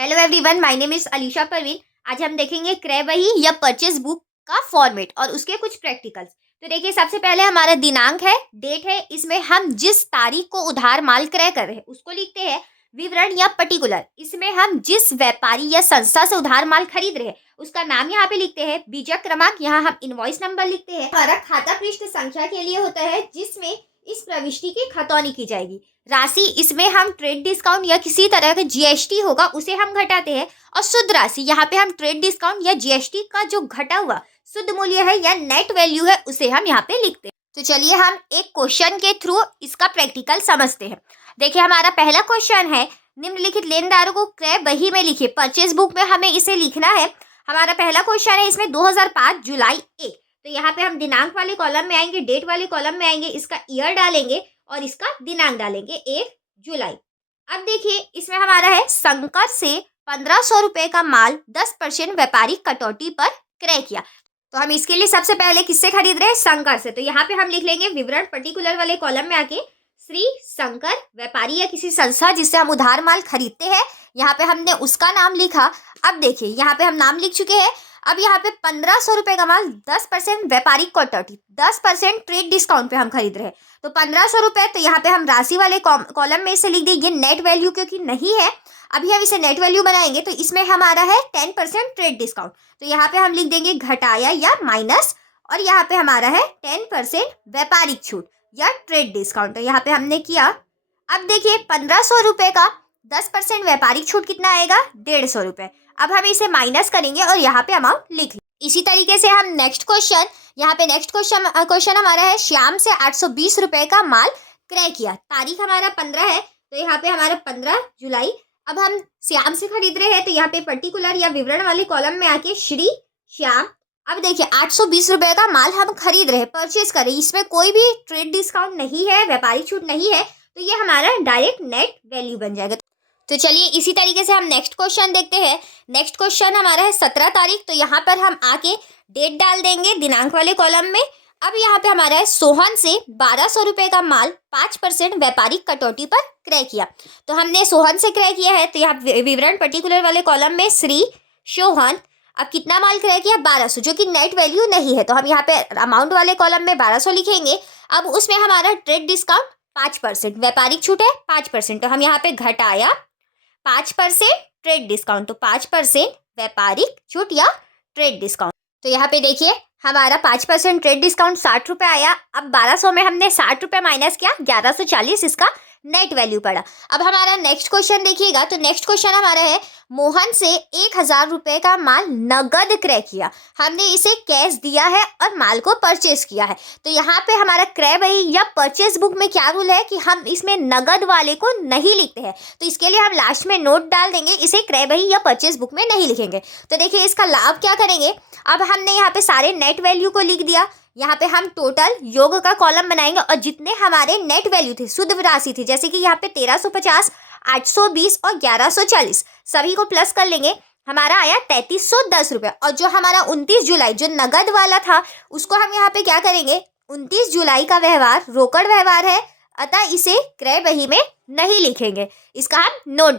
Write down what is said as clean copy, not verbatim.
Hello everyone, my name is Alisha Parveen. आज हम देखेंगे क्रय बही या परचेज बुक का फॉर्मेट और उसके कुछ प्रैक्टिकल्स। तो देखिए, सबसे पहले हमारा दिनांक है, डेट है। इसमें हम जिस तारीख को उधार माल क्रय कर रहे हैं उसको लिखते हैं। विवरण या पर्टिकुलर, इसमें हम जिस व्यापारी या संस्था से उधार माल खरीद रहे हैं उसका नाम यहाँ पे लिखते हैं। बीजक क्रमांक, यहाँ हम इनवॉइस नंबर लिखते हैं। हमारा खाता पृष्ठ संख्या के लिए होता है जिसमें इस प्रविष्टि की खतौनी की जाएगी। राशि, इसमें हम ट्रेड डिस्काउंट या किसी तरह का जीएसटी होगा उसे हम घटाते हैं। और शुद्ध राशि, यहाँ पे हम ट्रेड डिस्काउंट या जीएसटी का जो घटा हुआ शुद्ध मूल्य है या नेट वैल्यू है उसे हम यहाँ पे लिखते हैं। तो चलिए हम एक क्वेश्चन के थ्रू इसका प्रैक्टिकल समझते हैं। देखिए, हमारा पहला क्वेश्चन है, निम्नलिखित लेनदारों को क्रय बही में लिखे। परचेज बुक में हमें इसे लिखना है। हमारा पहला क्वेश्चन है, इसमें 2005 जुलाई 1। तो यहाँ पे हम दिनांक वाले कॉलम में आएंगे, डेट वाले कॉलम में आएंगे, इसका ईयर डालेंगे और इसका दिनांक डालेंगे 1 जुलाई। अब देखिए, इसमें हमारा है संकर से 1500 रुपए का माल 10% व्यापारिक कटौती पर क्रय किया। तो हम इसके लिए सबसे पहले किससे खरीद रहे हैं? शंकर से। तो यहाँ पे हम लिख लेंगे विवरण पर्टिकुलर वाले कॉलम में आके श्री शंकर व्यापारी या किसी संस्था जिससे हम उधार माल खरीदते हैं, यहाँ पे हमने उसका नाम लिखा। अब देखिए, यहाँ पे हम नाम लिख चुके हैं। अब यहाँ पे 1500 रुपए का माल 10% व्यापारिक कटौती, 10% ट्रेड डिस्काउंट पे हम खरीद रहे हैं। तो 1500 रुपए, तो यहाँ पे हम राशि वाले कॉलम में इसे लिख देंगे। ये नेट वैल्यू क्योंकि नहीं है, अभी हम इसे नेट वैल्यू बनाएंगे तो इसमें हमारा है 10% ट्रेड डिस्काउंट। तो यहाँ पे हम लिख देंगे घटाया या माइनस, और यहाँ पे हमारा है 10% व्यापारिक छूट या ट्रेड डिस्काउंट। तो यहाँ पे हमने किया। अब देखिए, 1500 रुपए का 10% व्यापारिक छूट कितना आएगा? 150 रुपए। अब हम इसे माइनस करेंगे और यहाँ पे अमाउंट लिख लें। इसी तरीके से हम नेक्स्ट क्वेश्चन, यहाँ पे नेक्स्ट क्वेश्चन हमारा है, श्याम से 820 रुपए का माल क्रय किया। तारीख हमारा 15 है, तो यहाँ पे हमारा 15 जुलाई। अब हम श्याम से खरीद रहे हैं, तो यहाँ पे पर्टिकुलर या विवरण वाले कॉलम में आके श्री श्याम। अब देखिए, 820 रुपए का माल हम खरीद रहे हैं, परचेज कर रहे हैं। इसमें कोई भी ट्रेड डिस्काउंट नहीं है, व्यापारिक छूट नहीं है, तो ये हमारा डायरेक्ट नेट वैल्यू बन जाएगा। तो चलिए इसी तरीके से हम नेक्स्ट क्वेश्चन देखते हैं। नेक्स्ट क्वेश्चन हमारा है 17 तारीख। तो यहाँ पर हम आके डेट डाल देंगे दिनांक वाले कॉलम में। अब यहाँ पे हमारा है, सोहन से 1200 रुपए का माल 5% व्यापारिक कटौती पर क्रय किया। तो हमने सोहन से क्रय किया है, तो यहाँ विवरण पर्टिकुलर वाले कॉलम में श्री सोहन। अब कितना माल क्रय किया? 1200, जो कि नेट वैल्यू नहीं है, तो हम यहाँ पे अमाउंट वाले कॉलम में 1200 लिखेंगे। अब उसमें हमारा ट्रेड डिस्काउंट 5%, व्यापारिक छूट है 5%, तो हम यहाँ पे घटाया 5% ट्रेड डिस्काउंट, तो 5% व्यापारिक छूट या ट्रेड डिस्काउंट। तो यहाँ पे देखिए, हमारा 5% ट्रेड डिस्काउंट 60 रुपये आया। अब 1200 में हमने 60 रुपये माइनस किया, 1140 इसका नेट वैल्यू पड़ा। अब हमारा नेक्स्ट क्वेश्चन देखिएगा। तो नेक्स्ट क्वेश्चन हमारा है, मोहन से 1000 रुपये का माल नगद क्रय किया। हमने इसे कैश दिया है और माल को परचेज किया है। तो यहाँ पे हमारा क्रय बही या परचेज बुक में क्या रूल है कि हम इसमें नगद वाले को नहीं लिखते हैं, तो इसके लिए हम लास्ट में नोट डाल देंगे, इसे क्रय बही या परचेज बुक में नहीं लिखेंगे। तो देखिए, इसका लाभ क्या करेंगे। अब हमने यहाँ पे सारे नेट वैल्यू को लिख दिया। यहाँ पे हम टोटल योग का कॉलम बनाएंगे और जितने हमारे नेट वैल्यू थे, शुद्ध राशि थी, जैसे कि यहाँ पे 1350, 820 और 1140, सभी को प्लस कर लेंगे। हमारा आया 3310 रुपये। और जो हमारा 29 जुलाई जो नगद वाला था उसको हम यहाँ पे क्या करेंगे, 29 जुलाई का व्यवहार रोकड़ व्यवहार है, अतः इसे क्रय बही में नहीं लिखेंगे, इसका हम नोट